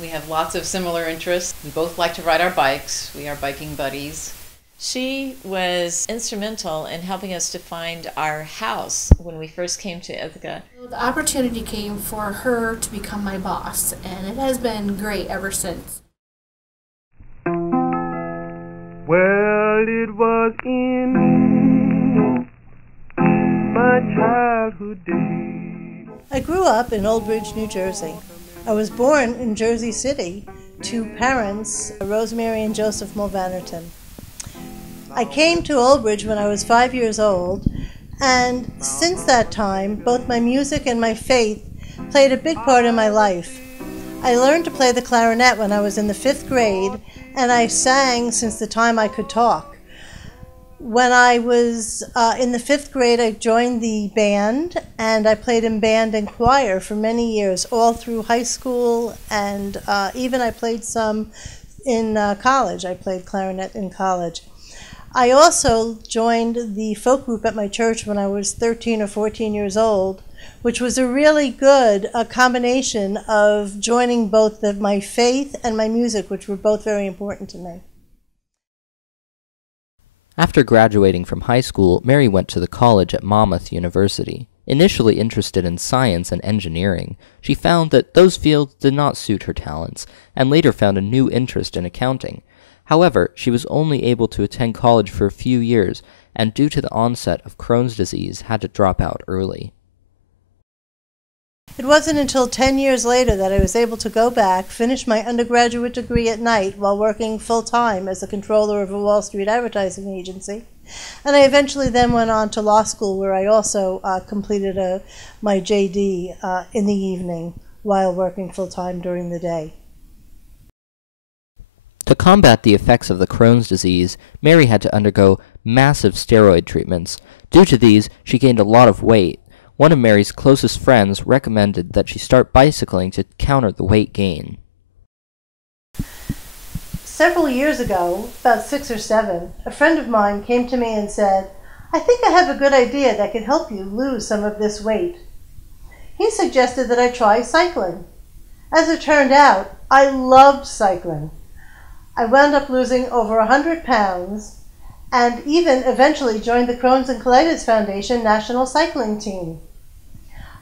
we have lots of similar interests. We both like to ride our bikes. We are biking buddies. She was instrumental in helping us to find our house when we first came to Ithaca. The opportunity came for her to become my boss, and it has been great ever since. Well, it was in my childhood days. I grew up in Old Bridge, New Jersey. I was born in Jersey City to parents, Rosemary and Joseph Mulvanerton. I came to Old Bridge when I was 5 years old, and since that time, both my music and my faith played a big part in my life. I learned to play the clarinet when I was in the 5th grade, and I sang since the time I could talk. When I was in the 5th grade, I joined the band, and I played in band and choir for many years, all through high school, and even I played some in college. I played clarinet in college. I also joined the folk group at my church when I was 13 or 14 years old, which was a really good combination of joining both my faith and my music, which were both very important to me. After graduating from high school, Mary went to the college at Monmouth University. Initially interested in science and engineering, she found that those fields did not suit her talents, and later found a new interest in accounting. However, she was only able to attend college for a few years, and due to the onset of Crohn's disease, had to drop out early. It wasn't until 10 years later that I was able to go back, finish my undergraduate degree at night while working full-time as the controller of a Wall Street advertising agency. And I eventually then went on to law school, where I also completed my JD in the evening while working full-time during the day. To combat the effects of the Crohn's disease, Mary had to undergo massive steroid treatments. Due to these, she gained a lot of weight. One of Mary's closest friends recommended that she start bicycling to counter the weight gain. Several years ago, about 6 or 7, a friend of mine came to me and said, "I think I have a good idea that could help you lose some of this weight." He suggested that I try cycling. As it turned out, I loved cycling. I wound up losing over 100 pounds and even eventually joined the Crohn's and Colitis Foundation National Cycling Team.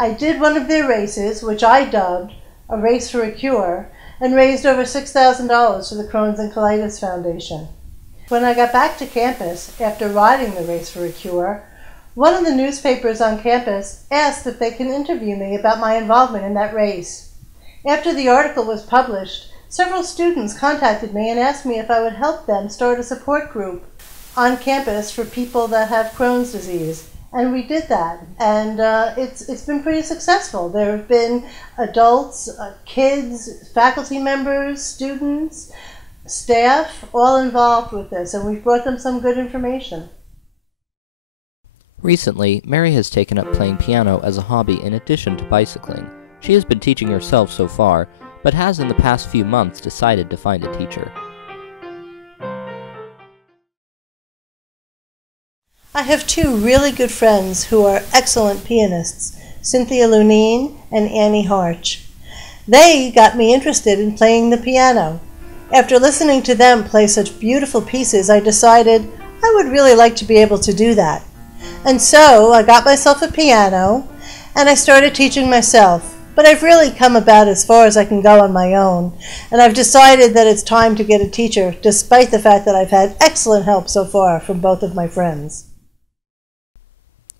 I did one of their races, which I dubbed a Race for a Cure, and raised over $6,000 for the Crohn's and Colitis Foundation. When I got back to campus after riding the Race for a Cure, one of the newspapers on campus asked if they can interview me about my involvement in that race. After the article was published, several students contacted me and asked me if I would help them start a support group on campus for people that have Crohn's disease. And we did that, and it's been pretty successful. There have been adults, kids, faculty members, students, staff, all involved with this, and we've brought them some good information. Recently, Mary has taken up playing piano as a hobby in addition to bicycling. She has been teaching herself so far, but has in the past few months decided to find a teacher. I have 2 really good friends who are excellent pianists, Cynthia Lunine and Annie Harch. They got me interested in playing the piano. After listening to them play such beautiful pieces, I decided I would really like to be able to do that. And so I got myself a piano and I started teaching myself. But I've really come about as far as I can go on my own, and I've decided that it's time to get a teacher, despite the fact that I've had excellent help so far from both of my friends.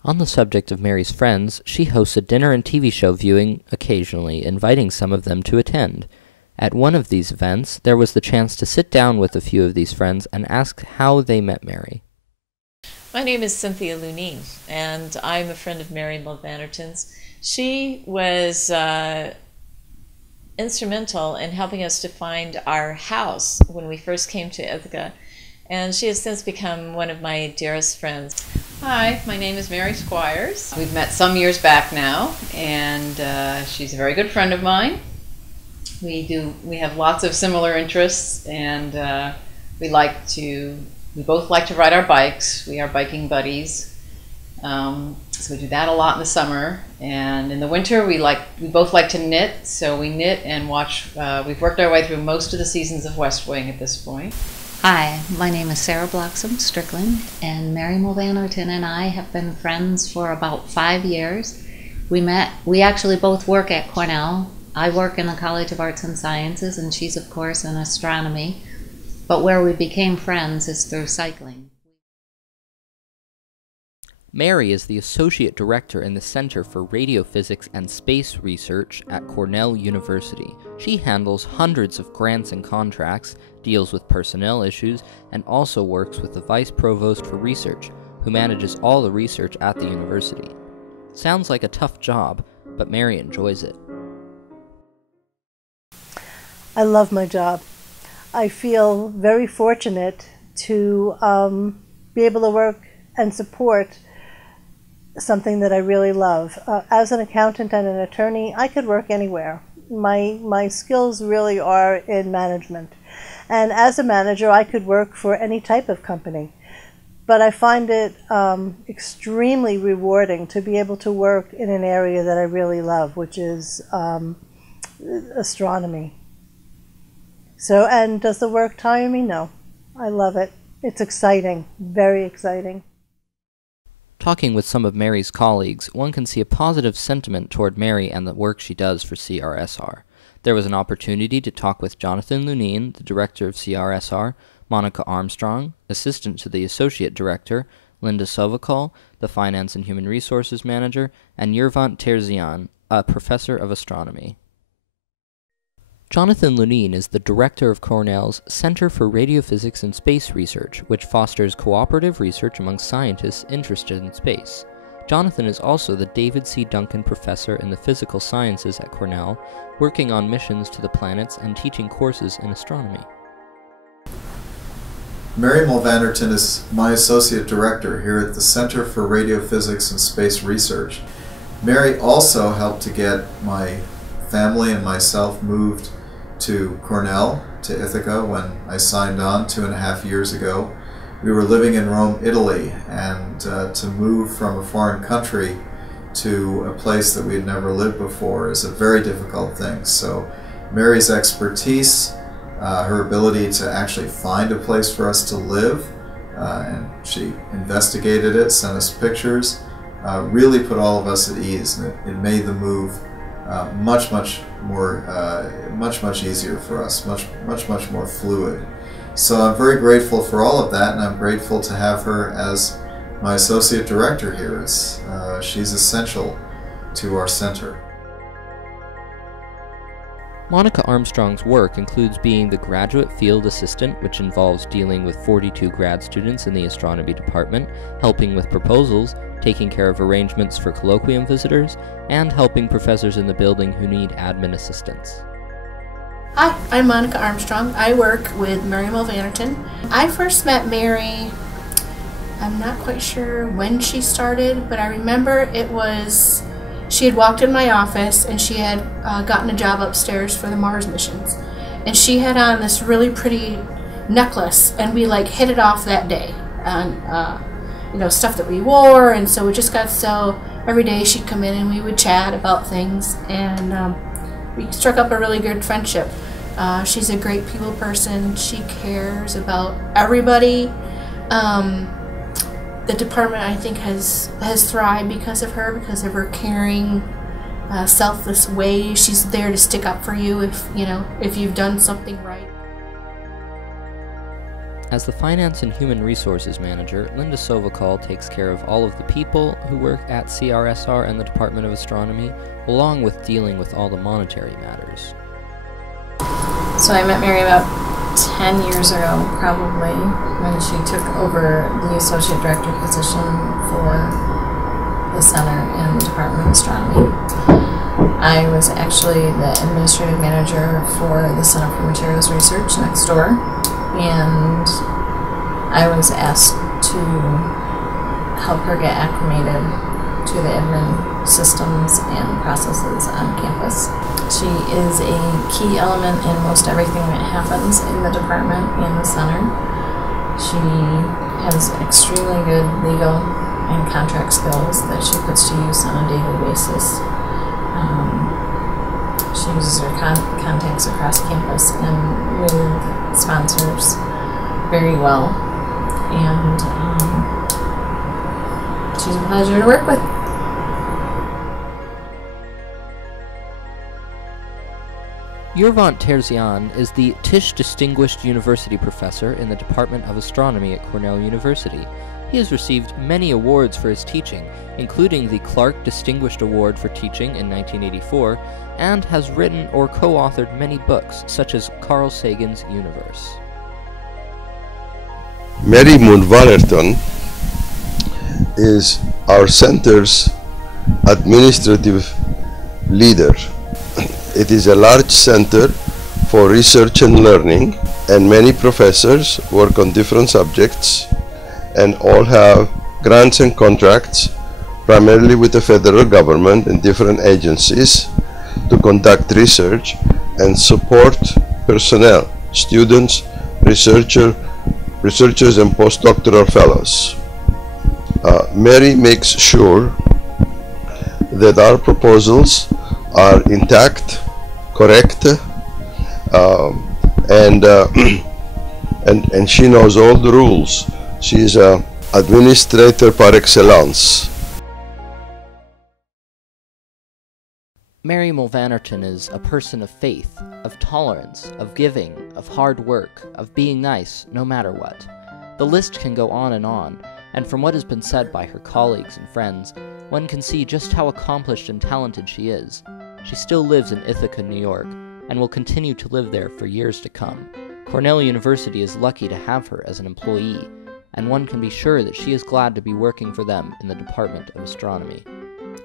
On the subject of Mary's friends, she hosts a dinner and TV show viewing occasionally, inviting some of them to attend. At one of these events, there was the chance to sit down with a few of these friends and ask how they met Mary. My name is Cynthia Lunine, and I'm a friend of Mary Mulvanerton's. She was instrumental in helping us to find our house when we first came to Ithaca, and she has since become one of my dearest friends. Hi, my name is Mary Squires. We've met some years back now, and she's a very good friend of mine. We have lots of similar interests, and we both like to ride our bikes. We are biking buddies. So we do that a lot in the summer, and in the winter we both like to knit. So we knit and watch. We've worked our way through most of the seasons of West Wing at this point. Hi, my name is Sarah Bloxam Strickland, and Mary Mulvanerton and I have been friends for about 5 years. We actually both work at Cornell. I work in the College of Arts and Sciences, and she's of course in astronomy. But where we became friends is through cycling. Mary is the Associate Director in the Center for Radiophysics and Space Research at Cornell University. She handles hundreds of grants and contracts, deals with personnel issues, and also works with the Vice Provost for Research, who manages all the research at the university. Sounds like a tough job, but Mary enjoys it. I love my job. I feel very fortunate to be able to work and support something that I really love. As an accountant and an attorney, I could work anywhere. My skills really are in management. And as a manager, I could work for any type of company. But I find it extremely rewarding to be able to work in an area that I really love, which is astronomy. So, and does the work tire me? No. I love it. It's exciting, very exciting. Talking with some of Mary's colleagues, one can see a positive sentiment toward Mary and the work she does for CRSR. There was an opportunity to talk with Jonathan Lunine, the director of CRSR, Monica Armstrong, assistant to the associate director, Linda Sovakol, the finance and human resources manager, and Yervant Terzian, a professor of astronomy. Jonathan Lunine is the director of Cornell's Center for Radiophysics and Space Research, which fosters cooperative research among scientists interested in space. Jonathan is also the David C. Duncan Professor in the Physical Sciences at Cornell, working on missions to the planets and teaching courses in astronomy. Mary Mulvanerton is my Associate Director here at the Center for Radiophysics and Space Research. Mary also helped to get my family and myself moved to Cornell, to Ithaca, when I signed on 2.5 years ago. We were living in Rome, Italy, and to move from a foreign country to a place that we had never lived before is a very difficult thing. So Mary's expertise, her ability to actually find a place for us to live, and she investigated it, sent us pictures, really put all of us at ease, and it made the move much easier for us, much more fluid. So I'm very grateful for all of that, and I'm grateful to have her as my associate director here. She's essential to our center. Monica Armstrong's work includes being the graduate field assistant, which involves dealing with 42 grad students in the astronomy department, helping with proposals, taking care of arrangements for colloquium visitors, and helping professors in the building who need admin assistance. Hi, I'm Monica Armstrong. I work with Mary Mulvanerton. I first met Mary, I'm not quite sure when she started, but I remember she had walked in my office and she had gotten a job upstairs for the Mars missions. And she had on this really pretty necklace, and we hit it off that day on stuff that we wore, and so it just got so every day she'd come in and we would chat about things, and we struck up a really good friendship. She's a great people person. She cares about everybody. The department, I think, has thrived because of her caring, selfless way. She's there to stick up for you if you've done something right. As the Finance and Human Resources Manager, Linda Sovakol takes care of all of the people who work at CRSR and the Department of Astronomy, along with dealing with all the monetary matters. So I met Mary about 10 years ago, probably, when she took over the Associate Director position for the Center in the Department of Astronomy. I was actually the Administrative Manager for the Center for Materials Research next door, and I was asked to help her get acclimated to the admin systems and processes on campus. She is a key element in most everything that happens in the department and the center. She has extremely good legal and contract skills that she puts to use on a daily basis. She uses her contacts across campus and with sponsors very well, and she's a pleasure to work with. Terzian is the Tisch Distinguished University Professor in the Department of Astronomy at Cornell University. He has received many awards for his teaching, including the Clark Distinguished Award for Teaching in 1984, and has written or co-authored many books, such as Carl Sagan's Universe. Mary Mulvanerton is our center's administrative leader. It is a large center for research and learning, and many professors work on different subjects and all have grants and contracts, primarily with the federal government and different agencies, to conduct research and support personnel, students, researchers and postdoctoral fellows. Mary makes sure that our proposals are intact, correct, and she knows all the rules. She is an administrator par excellence. Mary Mulvanerton is a person of faith, of tolerance, of giving, of hard work, of being nice no matter what. The list can go on, and from what has been said by her colleagues and friends, one can see just how accomplished and talented she is. She still lives in Ithaca, New York, and will continue to live there for years to come. Cornell University is lucky to have her as an employee, and one can be sure that she is glad to be working for them in the Department of Astronomy.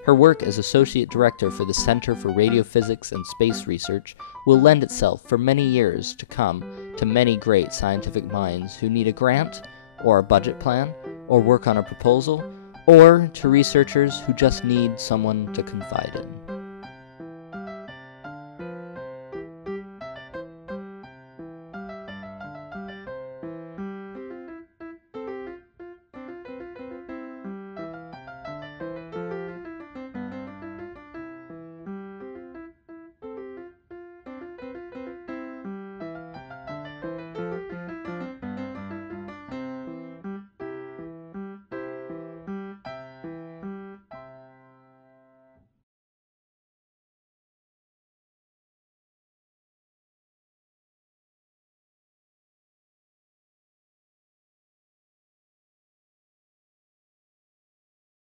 Her work as Associate Director for the Center for Radiophysics and Space Research will lend itself for many years to come to many great scientific minds who need a grant, or a budget plan, or work on a proposal, or to researchers who just need someone to confide in.